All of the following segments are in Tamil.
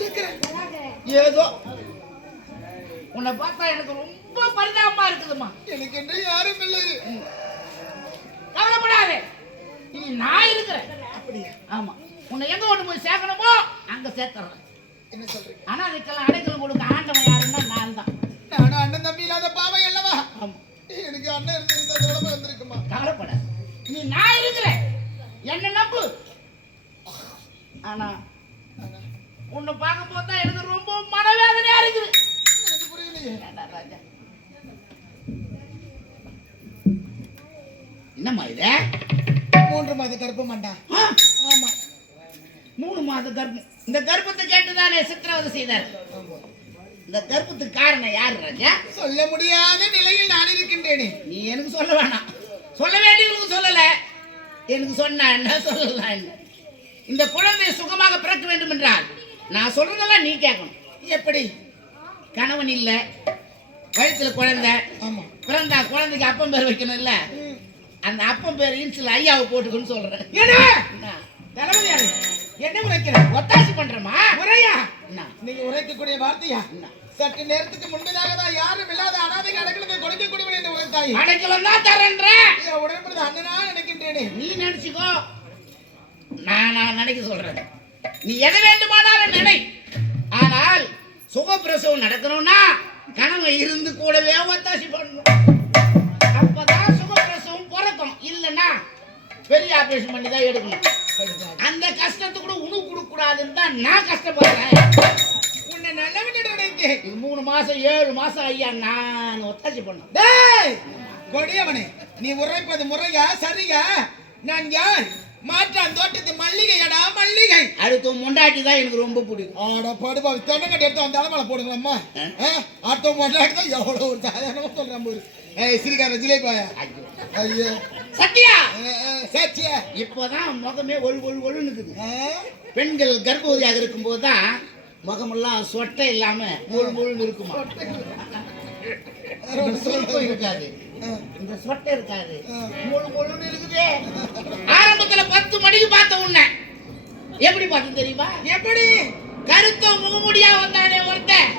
இருக்கிறேன். ஏதோ உன்னை பார்த்தா எனக்கு ரொம்ப பரிதாபமா இருக்குதுமா. எனக்கு என்று யாரும் இல்லை. கவலைப்படாதே, இனி நான் இருக்கிறேன். அப்படியா? ஆமா, உன்னை எங்க கொண்டு போய் சேர்க்கணுமோ அங்க சேர்த்துறேன். என்ன சொல்றீங்க? ஆனா அதுக்கெல்லாம் அடைக்கலம் கொடுக்க ஆண்டவன் யாருன்னா நான் தான். நானும் அண்ணன் தம்பி இல்லாத பாவை அல்லவா? ஆமா, எனக்கு அண்ணன் இருந்த உடம்பு வந்திருக்குமா? கவலைப்படாது, நீ நான் இருக்கிறேன், என்ன நம்பு. ஆனா உன்னை பார்க்கும் போது தான் எனக்கு ரொம்ப மனவேதனையா இருக்குது. எனக்கு புரியலையே. ராஜா, என்னம்மா இது? 3 மாத கர்ப்பமாண்டா. ஆமா, 3 மாத கர்ப்பம். இந்த கர்ப்பத்தை கேட்டுதானே சித்திரவதை செய்தார். இந்த கர்ப்பத்துக்கு காரணம் யாரு ராஜா? சொல்ல முடியாத நிலையில் நான் இருக்கின்றேனே. நீ எனக்கு சொல்ல வேணாம், சொல்ல வேண்டியவங்களுக்கு சொல்லல, எனக்கு சொன்ன என்ன சொல்லலாம் என்ன. இந்த குழந்தை சுகமாக பிறக்க வேண்டும் என்றால் நான் சொல்றதெல்லாம் நீ கேட்கணும். எப்படி? கணவன் இல்ல, வயிற்றுல குழந்தை. ஆமா, பிறந்தா குழந்தைக்கு அப்பம் பேர் வைக்கணும் இல்ல, அந்த அப்பம் பேர் இன்சில் ஐயாவை போட்டுக்கணும்னு சொல்றேன். என்ன தலைவலியாரு என்ன உரைக்கிற? ஒத்தாசி பண்றமா உரையா? என்ன நீங்க உரைக்கக்கூடிய வார்த்தையா? சற்று நேரத்துக்கு முன்பதாக தான் யாரும் இல்லாத அனாதைக்கு அடக்கலத்தை கொடுக்கக்கூடியவன் என்று உரைத்தாய். அடைக்கலம் தான் தரேன்ற உடன்படுது அண்ணனா நினைக்கின்றேனே. நீ நினைச்சுக்கோ, நான் நினைக்க சொல்றேன். நீ எதை வேண்டுமானாலும் நினை. ஆனால் சுகப்பிரசவம் நடக்கணும்னா கணவன் இருந்து கூடவே ஒத்தாசி பண்ணணும். அப்பதான் சுகப்பிரசவம் பிறக்கும். இல்லைன்னா பெரிய ஆபரேஷன் பண்ணி தான் எடுக்கணும். அந்த கஷ்டத்தை கூட உணவு கொடுக்க கூடாதுன்னு தான் நான் கஷ்டப்படுறேன். உன்னை நல்லவன் நினைத்தேன். இது 3 மாசம் 7 மாசம் ஐயா நான் ஒத்தாசி பண்ணேன். டேய் கொடியவனே, நீ உரைப்பது முறையா சரியா? நான் யார்? மாற்றான் தோட்டத்து மல்லிகையடா மல்லிகை. அடுத்த முண்டாட்டி தான் எனக்கு ரொம்ப பிடிக்கும். ஆடா படுபா, தென்னங்கட்டி எடுத்து அந்த தலைமையில போடுங்களம்மா. அடுத்த முண்டாட்டி தான் எவ்வளோ ஒரு சாதாரணமா சொல்றேன் போது. ஏய் சிரிக்கார ஜிலேபாயா. ஐயோ சத்தியா சத்தியா, இப்போதான் முகமே ஒழுன்னு இருக்குது. பெண்கள் கர்ப்பவதியாக இருக்கும்போது தான் முகமெல்லாம் சொட்டை இல்லாம முழுன்னு இருக்குமா. இருக்காது, இந்த சொட்டை இருக்காது, முழுன்னு இருக்குது. ஆரம்பத்துல 10 மணிக்கு பார்த்த உன்னை எப்படி பார்த்து தெரியுமா? எப்படி? கருத்த முகமுடியா வந்தானே ஒருத்தன்.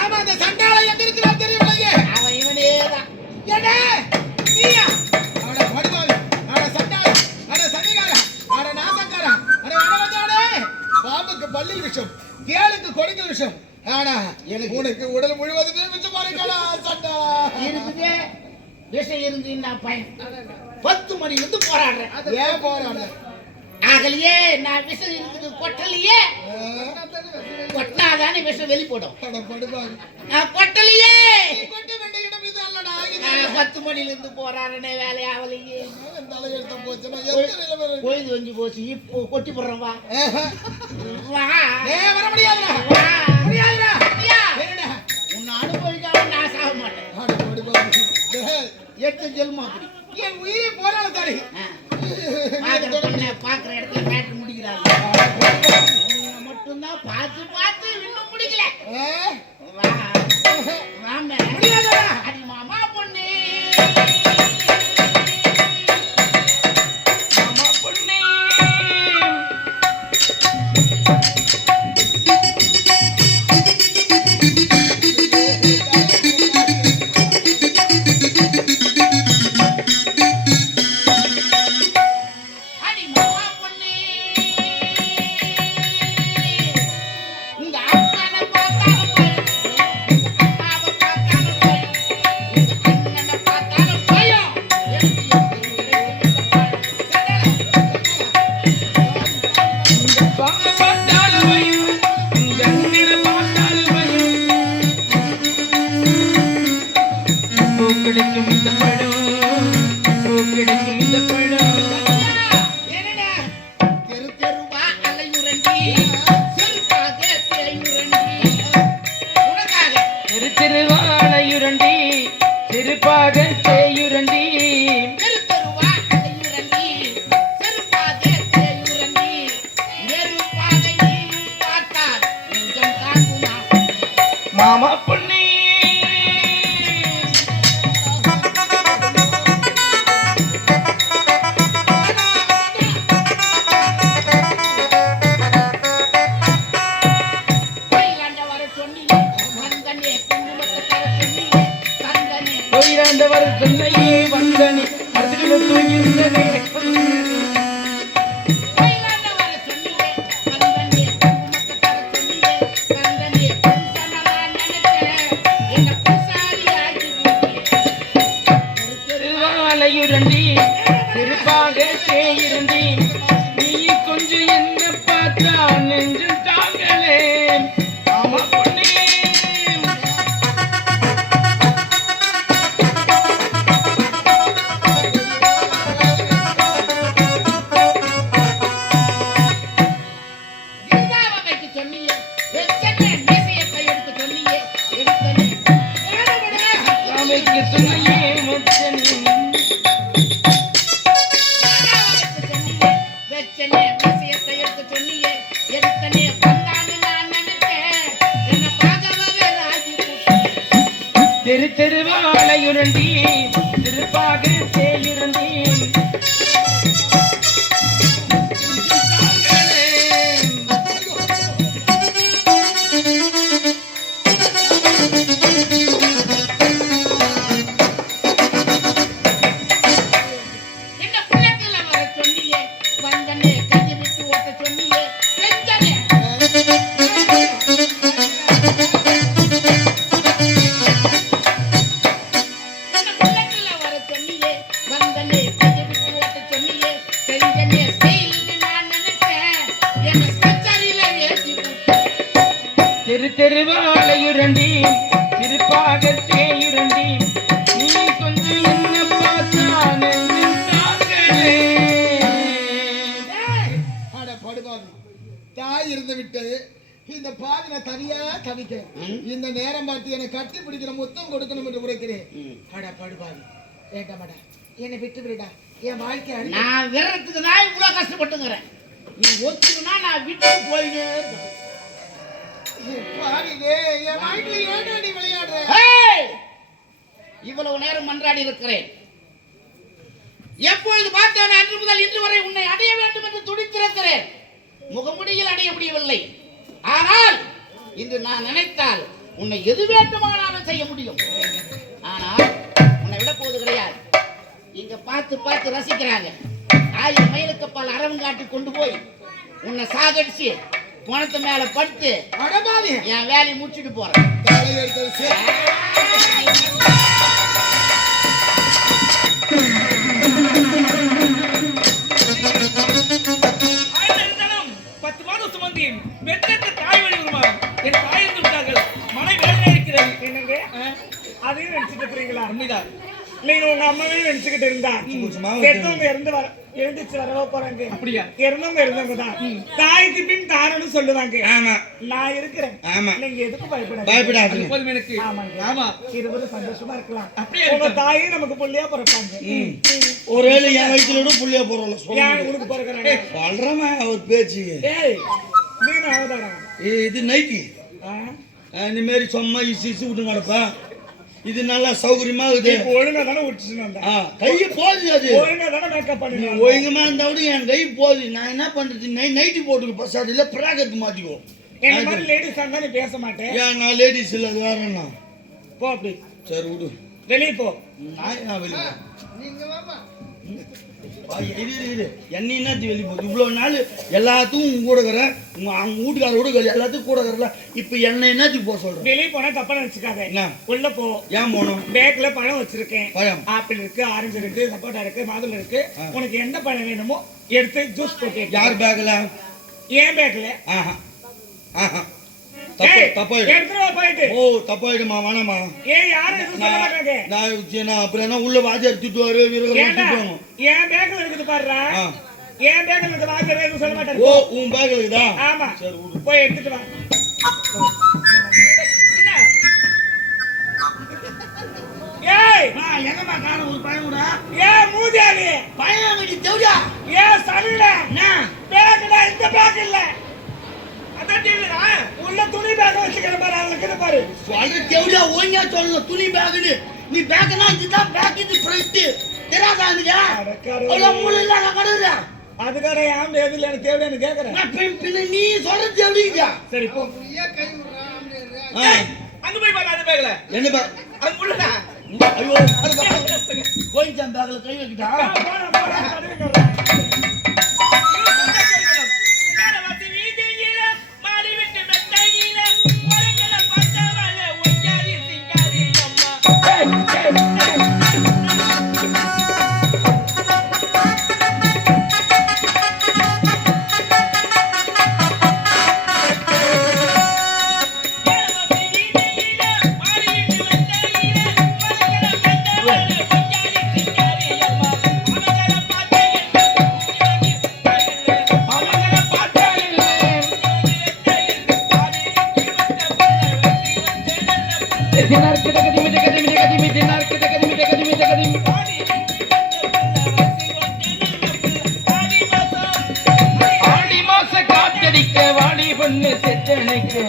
ஆமா, அந்த சண்டாளை எங்க இருக்கிறான் தெரியவில்லையே. அவன் இவனேதான். என்ன நீயா? அட படுபாவி, அட சண்டாளை, அட சனிகாரா, அட நாசக்காரா, அட வடவந்தானே. பாம்புக்கு பல்லில் விஷம், கேளுக்கு கொடுக்க விஷம். ஆனா எனக்கு உனக்கு உடல் முழுவதும் விஷமா இருக்கா சண்டாளா? இருக்குது விஷம் இருந்து நான் பயன் 10 மணில இருந்து போராடுறேன். ஏன் போராடுற? ஆகலையே, நான் விஷம் இருக்குது கொட்டலையே. கொட்டினாதானே விஷம் வெளிப்படும். நான் கொட்டலையே. 10 மணில இருந்து போராடுறேன், வேலையாவலையே. பொழுது வஞ்சி போச்சு, இப்போ கொட்டி போடுறோம். வா வா, வர முடியாதுடா. உன்னை அனுபவிக்காம நான் சாக மாட்டேன். 8 ஜென்மம் அப்படி. என் உயிரை போராட தாடி. பாக்குற இடத்துல பேட்டர் முடிக்கிறாங்க. மட்டும்தான் பார்த்து பார்த்து இன்னும் முடிக்கல. அடி மாமா பொண்ணு, மாமா பொண்ணு. மாமா பொண்ணு சொன்னையே வந்தனி அதுல தூங்கிருந்தனே திருவாலையுரண்டி திருப்பாக சேயிருந்தி நீ கொஞ்சம் என்ன பார்த்தா நெஞ்சு தாங்களே ஆமா பொண்ணே ராமைக்கு சொன்னையே முச்சனி தெரு தெருவாலையுரண்டி திருப்பாக சேயிருந்தி தெரு தெருவாலையுரண்டி திருப்பாக சேயிருந்தி நீ கொஞ்சம் என்ன பார்த்தா நெஞ்சு தாங்களே அட படுபாவி தாய் இருந்து விட்டது இந்த பாவி நான் தனியா தவிக்கிறேன் இந்த நேரம் பார்த்து என்னை கட்டி பிடிக்கிற முத்தம் கொடுக்கணும் என்று உரைக்கிறேன் அட படுபாவி வேண்டாமடா என்னை விட்டு விடுடா என் வாழ்க்கை நான் விடுறதுக்கு தான் இவ்வளவு கஷ்டப்பட்டுங்கிறேன் நீ ஒத்துக்குனா நான் வீட்டுக்கு போயிட்டே இருப்பேன். பாவிலே என் வாழ்க்கை ஏன்டா நீ விளையாடுற ஏய்! இவ்வளவு நேரம் மன்றாடி இருக்கிறேன் எப்பொழுது பார்த்தேன் அன்று முதல் இன்று வரை உன்னை அடைய வேண்டும் என்று துடித்திருக்கிறேன் முகமுடியில் அடைய முடியவில்லை ஆனால் இன்று நான் நினைத்தால் உன்னை எது வேண்டுமானாலும் செய்ய முடியும் ஆனால் உன்னை விட போவது கிடையாது இங்க பார்த்து பார்த்து ரசிக்கிறாங்க 1000 மைலுக்கு பால் அரவம் காட்டி கொண்டு போய் உன்னை சாகடிச்சு பணத்து மேல படுத்து அடபாவி என் வேலையை முடிச்சுட்டு போறேன் தலை எடுத்தது சரி பத்து மாதம் சுமந்தி பெற்றெடுத்த தாய் வழி வருமாறு என் தாய் இருந்து விட்டார்கள் மனை வேதனை இருக்கிறது என்னங்க அதையும் நினைச்சிட்டு இருக்கிறீங்களா உண்மைதான் நீங்க உங்க அம்மாவே நினைச்சுக்கிட்டு இருந்தா பெற்றவங்க எழுந்துச்சு வரவா போறாங்க அப்படியா இறந்தவங்க இருந்தவங்க தான் தாய்க்கு பின் தாரன்னு சொல்லுவாங்க ஆமா நான் இருக்கிறேன் ஆமா நீங்க எதுக்கு பயப்படாதீங்க போதும் எனக்கு ஆமா இருவரும் சந்தோஷமா இருக்கலாம் அப்படியே உங்க தாயே நமக்கு புள்ளியா பிறப்பாங்க ஒருவேளை என் வயிற்றுல புள்ளியா போறோம்ல ஏன் உனக்கு பிறக்கிறாங்க சொல்றமா அவர் பேச்சு ஏய் நீ அவதாரம் இது நைட்டி இந்த மாதிரி சும்மா இசு விட்டு நடப்பா இது நல்லா சௌகரியமா இருக்குது ஒழுங்கா தானே உடிச்சுன்னு வந்தா கையை போகுது அது ஒழுங்கா தானே மேக்கப் பண்ணி ஒழுங்கமா இருந்தா கூட என் கை போகுது நான் என்ன பண்றது நைட்டி போட்டுக்கு பசாது இல்ல பிராகத்து மாட்டிக்கோ என்ன மாதிரி லேடிஸ் இருந்தா நீ பேச மாட்டேன் ஏன் நான் லேடிஸ் இல்ல அது வேற என்ன போ அப்படி சரி விடு வெளியே போ நான் வெளியே நீங்க வாமா என்ன என்னத்தி வெளியே போகுது இவ்வளவு நாள் எல்லாத்துக்கும் உங்க கூட இருக்கிற அவங்க வீட்டுக்கார கூட எல்லாத்துக்கும் கூட இருக்கிற இப்ப என்ன என்னத்துக்கு போக சொல்றேன் வெளியே போனா தப்பா நினைச்சுக்காத உள்ள போ ஏன் போனோம் பேக்ல பழம் வச்சிருக்கேன் பழம் ஆப்பிள் இருக்கு ஆரஞ்சு இருக்கு சப்போட்டா இருக்கு மாதுளை இருக்கு உனக்கு என்ன பழம் வேணுமோ எடுத்து ஜூஸ் போட்டு யார் பேக்ல ஏன் பேக்ல ஆஹா ஆஹா தப்பாயிடும் எடுத்துட்டு போயிட்டு ஓ தப்பாயிடுமா வேணாமா ஏன் யாரும் எதுவும் சொல்ல மாட்டாங்க நான் அப்புறம் என்ன உள்ள வாத்தியார் திட்டுவாரு ஏன்டா ஏன் பேக்ல இருக்குது பாருடா ஏன் பேக்ல இருக்குது வாத்தியார் எதுவும் சொல்ல மாட்டாரு ஓ உன் பேக்ல இருக்குதா ஆமா சரி விடு போய் எடுத்துட்டு வா ஏய் எங்கம்மா காணும் ஒரு பழம் கூட ஏய் மூதியாடி பழம் வேண்டி தேவையா ஏய் சல்ல பேக்ல இந்த பேக் இல்ல அதான் தெரியல உள்ள துணி பேக் வச்சுக்கிற பாரு அதுல பாரு சொல்ற தேவையா ஓய்யா சொல்லணும் துணி பேக்னு நீ பேக்னா இதுதான் பேக் இது ஃப்ரண்ட் தெரியாதா இதுயா அவ்வளவு மூளை இல்ல நான் கடுறா அதுக்காக ஏன் எதுல எனக்கு தேவைன்னு கேக்குறேன் பின்ன நீ சொல்றது தேவையா சரி போ ஏன் கை விடுறான் அங்க போய் பாரு அந்த பேக்ல என்ன பேக் அது உள்ளடா ஐயோ கோயிச்சான் பேக்ல கை வைக்கிட்டா போடா போடா தடவை கறேன் ஆடி மாச காத்தடிக்க வாடி பொண்ணு செத்தனைக்கு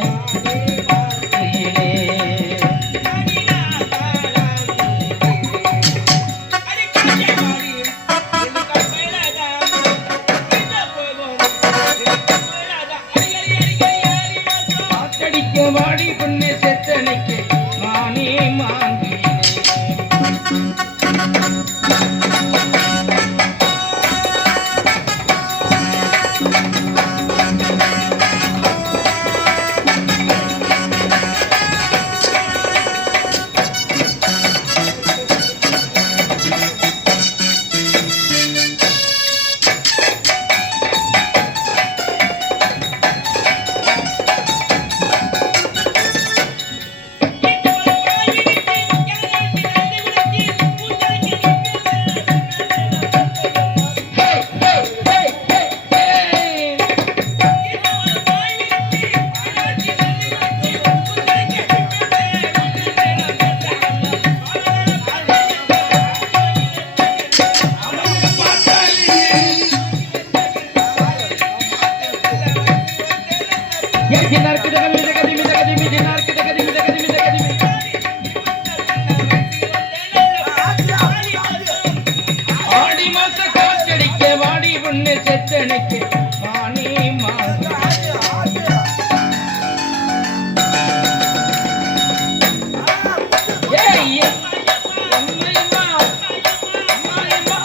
காத்தடிக்க வாடி பொண்ணு செத்தனைக்கு மானே மாங்கி ஆடி மாச காத்தடிக்க வாடி பொண்ணு செத்தனைக்கு மானே மாங்கி ஏய் அம்மையம்மா அம்மையம்மா அம்மையம்மா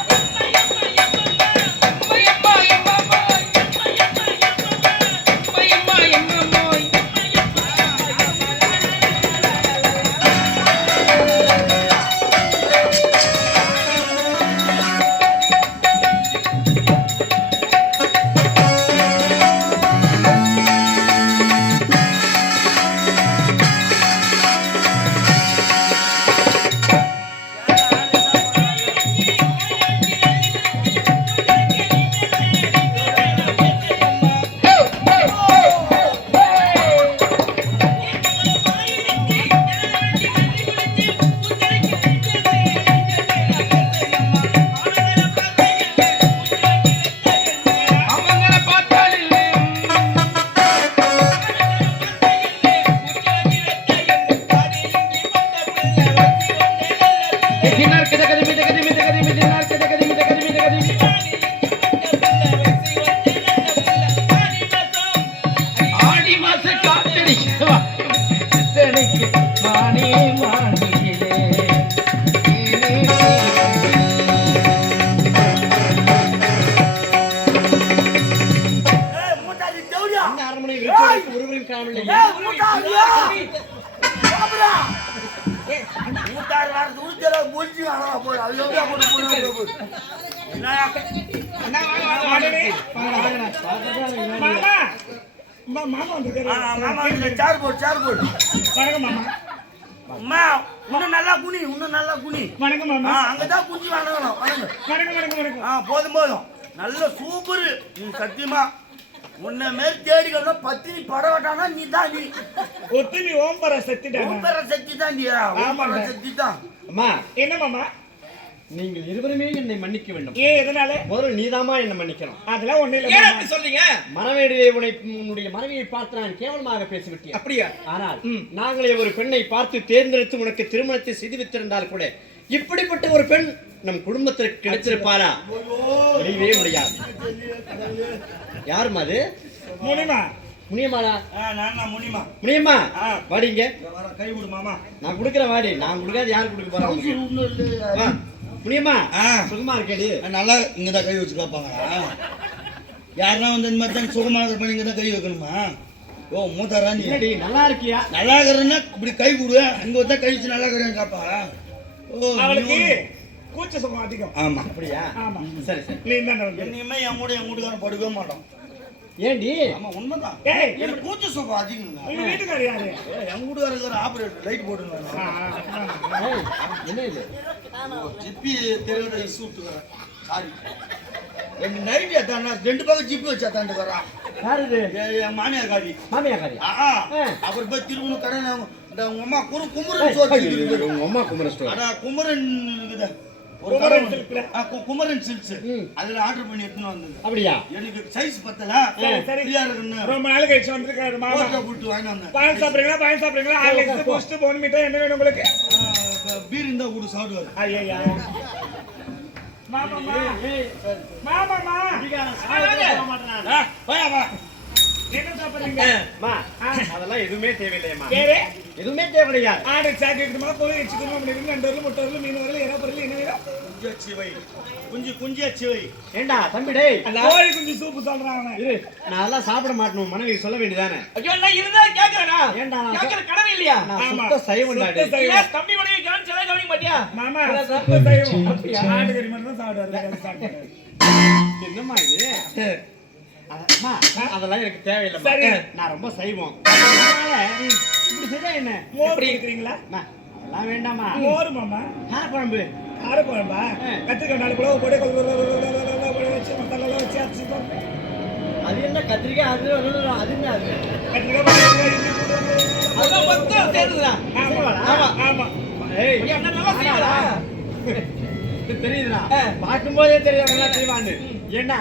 அம்மையம்மா அம்மையம்மா அவங்கள பார்த்தாலே தினார் கத கத மித கத மித கத தினார் கத கத மித கத மித கத ஆடி மாச காத்தடிக்க செத்தனைக்கு மானே மாங்கிலே ஏய் மூட்டாடி தேவடியா இந்த அரண்மனை ஒருவரின் காணவில்லை ஏய் மூட்டாடியா பாபுடா மூட்டாடி வாரது உருத்தல மூஞ்சி ஆனா போய் அது எப்படியா போடு அண்ணா வாங்க வாங்க மாமா மாமா வந்திருக்காரு மாமா இந்த சேர் போடு வணக்கம் மாமா அம்மா இன்னும் நல்லா குனி வணக்கம் மாமா அங்கதான் குஞ்சி வணங்கணும் வணக்கம் போதும் நல்ல சூப்பர் சத்தியமா உன்னை மாரி தேடிக்கணும் பத்தினி படவட்டானா நீ தான் நீ ஒத்துமி ஓம்பர சத்திட்டாங்க உம்பர சக்தி தான் நீ ஆமாங்க. சக்தி தான் அம்மா என்ன மாமா நீங்கள் இருவருமே என்னை மன்னிக்க வேண்டும். ஏன் எதனால முதல்ல நீதாமா என்னை மன்னிக்கணும். அதெல்லாம் ஒண்ணு இல்ல ஏன் மாமா. அப்படி சொல்றீங்க மனவேடிலே உன்னுடைய மனைவியை பார்த்து நான் கேவலமாக பேசிவிட்டேன். அப்படியா ஆனால் நாங்களே ஒரு பெண்ணை பார்த்து தேர்ந்தெடுத்து உனக்கு திருமணத்தை செய்து வைத்திருந்தால் கூட இப்படிப்பட்ட ஒரு பெண் நம் குடும்பத்திற்கு கிடைத்திருப்பாரா? முடியவே முடியாது. யாரும் அது முனிமா முனியம்மாடா நான் முனிமா முனியம்மா ஆ. வாடிங்க. வர கை விடு மாமா. நான் குடுக்குறேன் வாடி. நான் குடுக்காது யாரு குடுக்க போறாங்க? வா. முனியம்மா ஆ. சுகமா இருக்கேடி. நல்லா இங்க தான் கை வச்சு பார்ப்பாங்களா? யாருன்னா வந்து இந்த மாதிரி தான் சுகமாக இருப்பேன் இங்க தான் கை வைக்கணுமா? ஓ மூத்தாரா நீ என்னடி நல்லா இருக்கியா? நல்லா இருக்கிறேன்னா இப்படி கை விடுவேன் அங்க வந்தா கை வச்சு நல்லா இருக்கிறேன்னு காப்பா. ஓ அவளுக்கு நீ- கூச்ச சுகம் அதிகம். ஆமா அப்படியா? ஆமா. சரி சரி. நீ என்ன வந்து என்னையுமே என் கூட என் வீட்டுக்காரன் படுக்கவே மாட்டோம். ஏண்டி? ஆமா உண்மைதான். ஏய், எனக்கு கூச்ச சுகம் அதிகங்க. உங்க வீட்டுக்காரர் யாரு? என் வீட்டுக்காரர் இருக்கிற ஆபரேட்டர் லைட் போட்டுருந்தாங்க. ஏய், என்ன இது? ஜிப்பி தெரியாத சூட்டுக்கிறேன். சாரி. ரெண்டு நைட் எத்தாண்டா 2 பக்கம் ஜிப்பி வச்சு எத்தாண்டு வரா. யாரு இது? என் மாமியார் காரி. மாமியா காரி. அப்புறம் போய் திரும்ப கடன் இந்த உங்க அம்மா குமரன் சோறு உங்க அம்மா குமர ஸ்டோர். அடா குமரன் இருக்குதா? ஒரு குமரன் கடை சில்க்ல. குமரன் சில்க்ஸ். ம். அதுல ஆர்டர் பண்ணி எடுத்துன்னு வந்தது. அப்படியா? எனக்கு சைஸ் பத்தல. சரி, சரி. ஃப்ரீயா இருக்குன்னு ரொம்ப நாள் கழிச்சு வந்திருக்காரு மாமா. போட்டோ போட்டு வாங்கி வந்தேன். பால் சாப்பிடுறீங்களா? பால் சாப்பிடுறீங்களா? ஹார்லிக்ஸ், பூஸ்ட், போன்விட்டா என்ன வேணும் உங்களுக்கு? பீர் இருந்தா கூட சாப்பிடுவாரு. ஐயா. மாமாமா. ஏய், மாமாமா. வா வா. என்ன சாப்பிடுறீங்க? அம்மா, அதெல்லாம் எதுவுமே தேவையில்லையம்மா. வேறு எதுவுமே தேவை கிடையாது. ஆடு சாக்கிட்டுமா கோழி வச்சுக்கணும் அப்படின்னு 2 வரல முட்டை வரல மீன் வரல என்ன பொருள் என்ன வேணும்? குஞ்சு அச்சி வை. குஞ்சு அச்சி வை. ஏண்டா தம்பி டேய், கோழி குஞ்சு சூப்பு சொல்றான் அவன். இரு. நான் அதெல்லாம் சாப்பிட மாட்டேன். மனைவி சொல்ல வேண்டியதானே? ஐயோ நான் இருந்தா கேக்குறடா. ஏண்டா நான் கேக்குற கடமை இல்லையா? நான் ஆமா. சுத்த சைவன்டா டேய். சுத்த சைவம். தம்பி மனைவி கவனிச்சதா கவனிக்க மாட்டியா? மாமா சுத்த சைவம். அப்படியா? ஆடு கறி மட்டும் தான் சாப்பிடுவாரு. சாப்பிடுவாரு. என்னம்மா இது? அம்மா, அதெல்லாம் எனக்கு தேவையில்லைம்மா. சரி. நான் ரொம்ப சைவம். அதனால இப்படி செய்தா என்ன? மோர் குடிக்கிறீங்களா? அம்மா, அதெல்லாம் வேண்டாமா. மோர் மாமா. கார குழம்பு. கார குழம்பா? கத்திரிக்காய் 4 கிலோ போட்டு போட்டு வச்சு மசாலா வச்சு அரைச்சு போட்டு. அது என்ன கத்திரிக்காய்? அது என்ன அது? கத்திரிக்காய் போட்டு இஞ்சி போட்டு. அதெல்லாம் மொத்தம் சேர்த்துதா? ஆமா ஆமா. ஏய், என்ன நல்லா செய்யறா? தெரியுதுடா. பார்க்கும்போதே தெரியும் நல்லா செய்வான்னு. ஏன்னா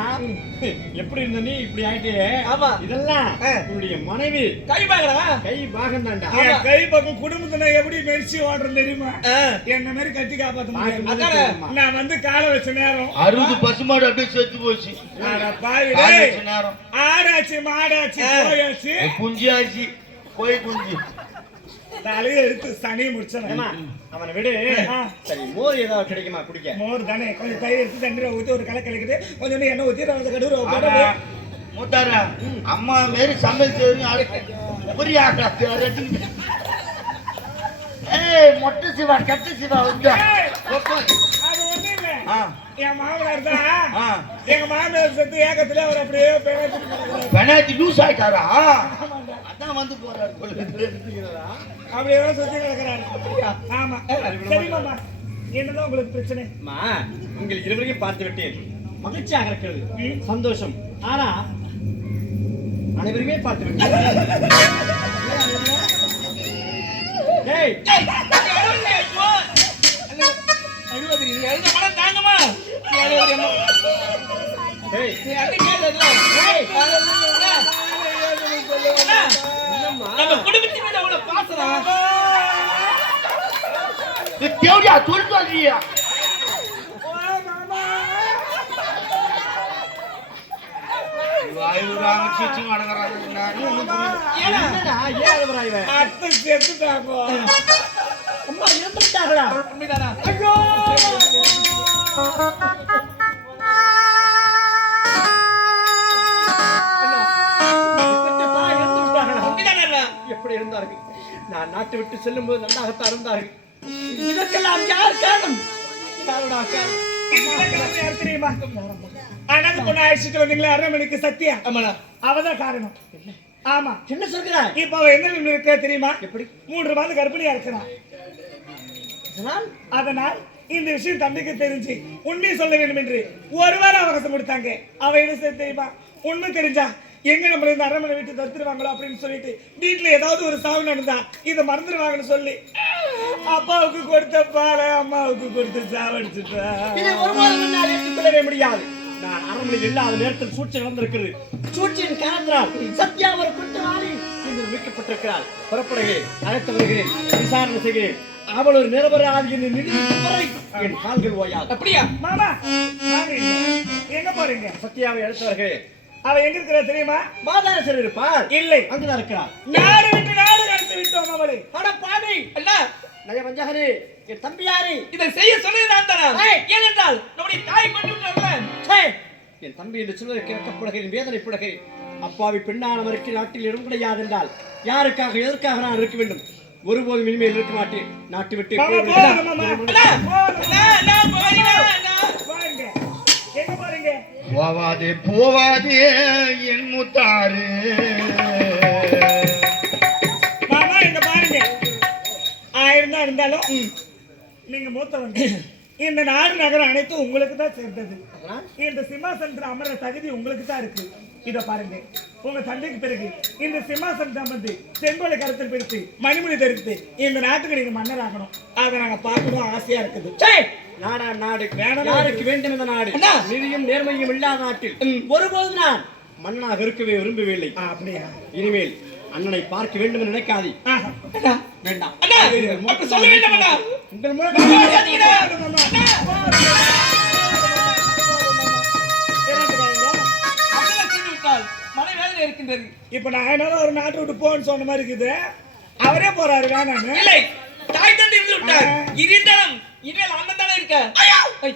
எப்படி இருந்த நீ இப்படி ஆயிட்டே. ஆமா. இதெல்லாம் உன்னுடைய மனைவி கை பாக்குறா? கை பாகம் தான்டா. என் கை பக்கம் குடும்பத்துல எப்படி மெரிச்சு ஓடுறது தெரியுமா? என்ன மாதிரி கட்டி காப்பாத்த முடியாது. நான் வந்து காலை வச்ச நேரம் 60 பசுமாடு அப்படியே செத்து போச்சு. அட பாவி காலை டேய். வச்ச நேரம். ஆடாச்சு மாடாச்சு போயாச்சு குஞ்சு ஆச்சு. போய் குஞ்சு. தலையை எடுத்து சனி முடிச்சவன். ஏம்மா, அவனை விடு. சரி, மோர் ஏதாவது கிடைக்குமா குடிக்க? மோர் தானே கொஞ்சம் தயிர் எடுத்து தண்ணீரை ஊற்றி ஒரு கலை கலக்குது கொஞ்சம் எண்ணெய் ஊற்றி ரவத்தை கடுகு ஆனா, மூத்தாரா அம்மா மாரி சமையல் செய்யணும். புரியாக்கா மொட்டை சிவா கட்டு சிவா வந்து அது ஒண்ணும் இல்லை. ஆ. என் மாமனார் தான் ஆ. எங்க மாமனார் செத்து ஏக்கத்துல அவர் அப்படியே பெனாத்தி லூஸ் ஆயிட்டாரா? அதான் வந்து போறாரு. அப்படியே சுத்தி கிடக்குறாரு. ஆமா சரி மாமா என்னதான் உங்களுக்கு பிரச்சனை? அம்மா, உங்கள் இருவரையும் பார்த்து விட்டேன். மகிழ்ச்சியாக இருக்கிறது, சந்தோஷம். ஆனா அனைவருமே பார்த்து விட்டேன். டேய், டேய், தேவையா தொழிற்சாலையா? என்னடா ஏன் அழுவுறா இவன்? அத்தை செத்துட்டாங்க. அம்மா இறந்துட்டாங்களா? ஐயோ எப்படி இருந்தார்கள்? நான் நாட்டை விட்டு செல்லும் போது நன்றாகத்தான் இருந்தார்கள். இதற்கெல்லாம் யார் காரணம்? யாருடா காரணம்? யார் தெரியுமா? அண்ணன் பொண்ணு அழைச்சிட்டு வந்தீங்களா 1/2 மணிக்கு சத்தியா? அவதான் காரணம். ஆமா. என்ன சொல்கிறாய்? இப்ப அவ என்ன நிலைமையில இருக்கா தெரியுமா? எப்படி? 3 மாதம் கர்ப்பிணியா இருக்கிறான். அதனால் இந்த விஷயம் தம்பிக்கு தெரிஞ்சு உண்மை சொல்ல வேண்டும் என்று 1 வாரம் அவகாசம் கொடுத்தாங்க. அவ என்ன செய்ய தெரியுமா? உண்மை தெரிஞ்சா எங்க நம்மள இந்த அரண்மனை விட்டு தடுத்துருவாங்களோ அப்படின்னு சொல்லிட்டு வீட்டுல ஏதாவது ஒரு சாவு நடந்தா இதை மறந்துடுவாங்கன்னு சொல்லி அப்பாவுக்கு கொடுத்த பாலை அம்மாவுக்கு கொடுத்து சாவடிச்சுட்டா. இதை ஒருபோதும் நான் ஏற்றுக்கொள்ளவே முடியாது. நான் அரண்மனையில் இல்லாத நேரத்தில் சூழ்ச்சி நடந்திருக்கிறது. சூழ்ச்சியின் காரணத்தால் சத்யா ஒரு குற்றவாளி என்று மீட்கப்பட்டிருக்கிறார். புறப்படுகிறேன், அழைத்து வருகிறேன், விசாரணை செய்கிறேன். அவள் ஒரு நிரபராதி என்று நிரூபிக்கும் வரை என் கால்கள் ஓயாது. அப்படியா மாமா? எங்க போறீங்க? சத்யாவை அழைத்து வருகிறேன். அவ எங்க இருக்கிறா தெரியுமா? மாதாரசர் இருப்பார். இல்லை, அங்குதான் இருக்கிறார். நாடு விட்டு நாடு கடத்தி விட்டோம் அவளை. அட பாவி அண்ணா, நயவஞ்சகரே, என் தம்பி யாரு? இதை செய்ய சொன்னது நான் தானா? ஏய்! ஏனென்றால் நம்முடைய தாய் கொண்டு விட்டார்களே. ச்சே! என் தம்பி என்று சொல்வதை கேட்கப்படுகிறேன், வேதனைப்படுகிறேன். அப்பாவி பெண்ணானவருக்கு நாட்டில் இடம் கிடையாது என்றால் யாருக்காக எதற்காக நான் இருக்க வேண்டும்? ஒருபோதும் இனிமேல் இருக்க மாட்டேன். நாட்டு விட்டு மாமா, போங்க மாமா. அண்ணா, அண்ணா, அண்ணா, போங்க, அண்ணா. போங்க. எங்க போறீங்க? போவாதே போவாதே என் முத்தாரு. மாமா, இங்க பாருங்க. 1000 தான் இருந்தாலும் நீங்க மூத்தவங்க. இந்த நாடு நகரம் அனைத்தும் உங்களுக்கு தான் சேர்ந்தது. இந்த சிம்மாசனத்தில் அமர தகுதி உங்களுக்கு தான் இருக்கு. இத பாருங்க, உங்க தந்தைக்கு பிறகு இந்த சிம்மாசனத்தை அமர்ந்து செங்கோலை கருத்தில் பிடித்து மணிமுடி தெரிவித்து இந்த நாட்டுக்கு நீங்க மன்னர் ஆகணும். அதை நாங்க பார்க்கணும் ஆசையா இருக்குது. ச்சே! நாடா நாடு யாருக்கு வேண்டும் இந்த நாடு? அண்ணா! நீதியும் நேர்மையும் இல்லாத நாட்டில் ஒருபோதும் நான் மன்னனாக இருக்கவே விரும்பவில்லை. அப்படியா? இனிமேல் அண்ணனை பார்க்க வேண்டும் என்று நினைக்காதே. ஆஹா. அண்ணா, வேண்டாம். அண்ணா, அப்ப சொல்ல வேண்டாம் அண்ணா. உங்கள் மாமா, மூலம் சாத்திக்கிறா. அண்ணா. மனை வேதனை இருக்கின்றது. இப்ப நான் என்னால ஒரு நாட்டை விட்டு போன்னு சொன்ன மாதிரி இருக்குது. அவரே போறாரு வேணான்னு. இல்லை, தாய் தந்தை இருந்து விட்டார். இருந்தாலும் இனிமேல் அண்ணன் தானே இருக்க. ஐ. ஐ.